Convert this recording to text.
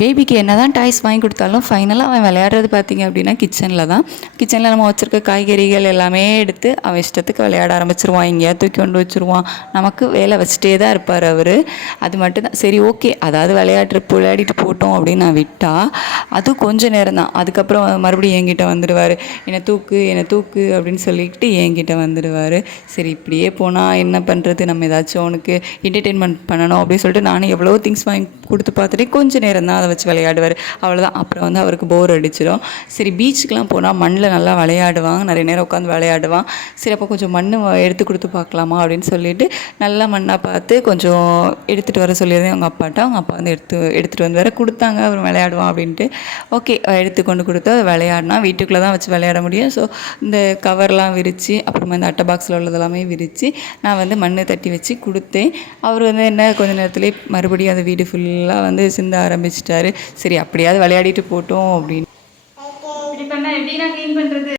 பேபிக்கு என்ன தான் டாய்ஸ் வாங்கி கொடுத்தாலும் ஃபைனலாக அவன் விளையாடுறது பார்த்திங்க அப்படின்னா கிச்சனில் நம்ம வச்சுருக்க காய்கறிகள் எல்லாமே எடுத்து அவன் இஷ்டத்துக்கு விளையாட ஆரம்பிச்சிருவான். எங்கேயாவது தூக்கி கொண்டு வச்சுருவான். நமக்கு வேலை வச்சுட்டே தான் இருப்பார் அவர். அது மட்டும்தான் சரி, ஓகே, அதாவது விளையாடிட்டு போட்டோம் அப்படின்னு நான் விட்டால் அது கொஞ்சம் நேரம் தான். அதுக்கப்புறம் மறுபடியும் என்கிட்ட வந்துடுவார். என்னை தூக்கு அப்படின்னு சொல்லிட்டு என்கிட்ட வந்துடுவார். சரி, இப்படியே போனால் என்ன பண்ணுறது, நம்ம ஏதாச்சும் அவனுக்கு என்டர்டெயின்மெண்ட் பண்ணணும் அப்படின்னு சொல்லிட்டு நானும் எவ்வளோ திங்ஸ் வாங்கி கொடுத்து பார்த்துட்டு கொஞ்சம் நேரம் தான் அதை வச்சு விளையாடுவார். அவ்வளோதான். அப்புறம் அவருக்கு போர் அடிச்சிடும். சரி, பீச்சுக்கெலாம் போனால் மண்ணில் நல்லா விளையாடுவான், நிறைய நேரம் உட்காந்து விளையாடுவான். சரி, அப்போ கொஞ்சம் மண் எடுத்து கொடுத்து பார்க்கலாமா அப்படின்னு சொல்லிட்டு நல்லா மண்ணாக பார்த்து கொஞ்சம் எடுத்துகிட்டு வர சொல்லியிருந்தேன் அவங்க அப்பாட்ட. அவங்க அப்பா எடுத்துகிட்டு வந்து வேறு கொடுத்தாங்க. அவர் விளையாடுவான் அப்படின்ட்டு ஓகே எடுத்து கொண்டு கொடுத்து அதை விளையாடினா வீட்டுக்குள்ளே தான் வச்சு விளையாட முடியும். ஸோ இந்த கவர்லாம் விரித்து அப்புறமா இந்த அட்டை பாக்ஸில் உள்ளதெல்லாமே விரித்து நான் மண் தட்டி வச்சு கொடுத்தேன். அவர் என்ன கொஞ்சம் நேரத்துலேயே மறுபடியும் அந்த வீடு ஃபுல்லாக சிந்த ஆரம்பிச்சிட்டாரு. சரி, அப்படியாவது விளையாடிட்டு போட்டோம் அப்படின்னு. இப்படி பண்ணால் எப்படி நான் க்ளீன் பண்ணுறது?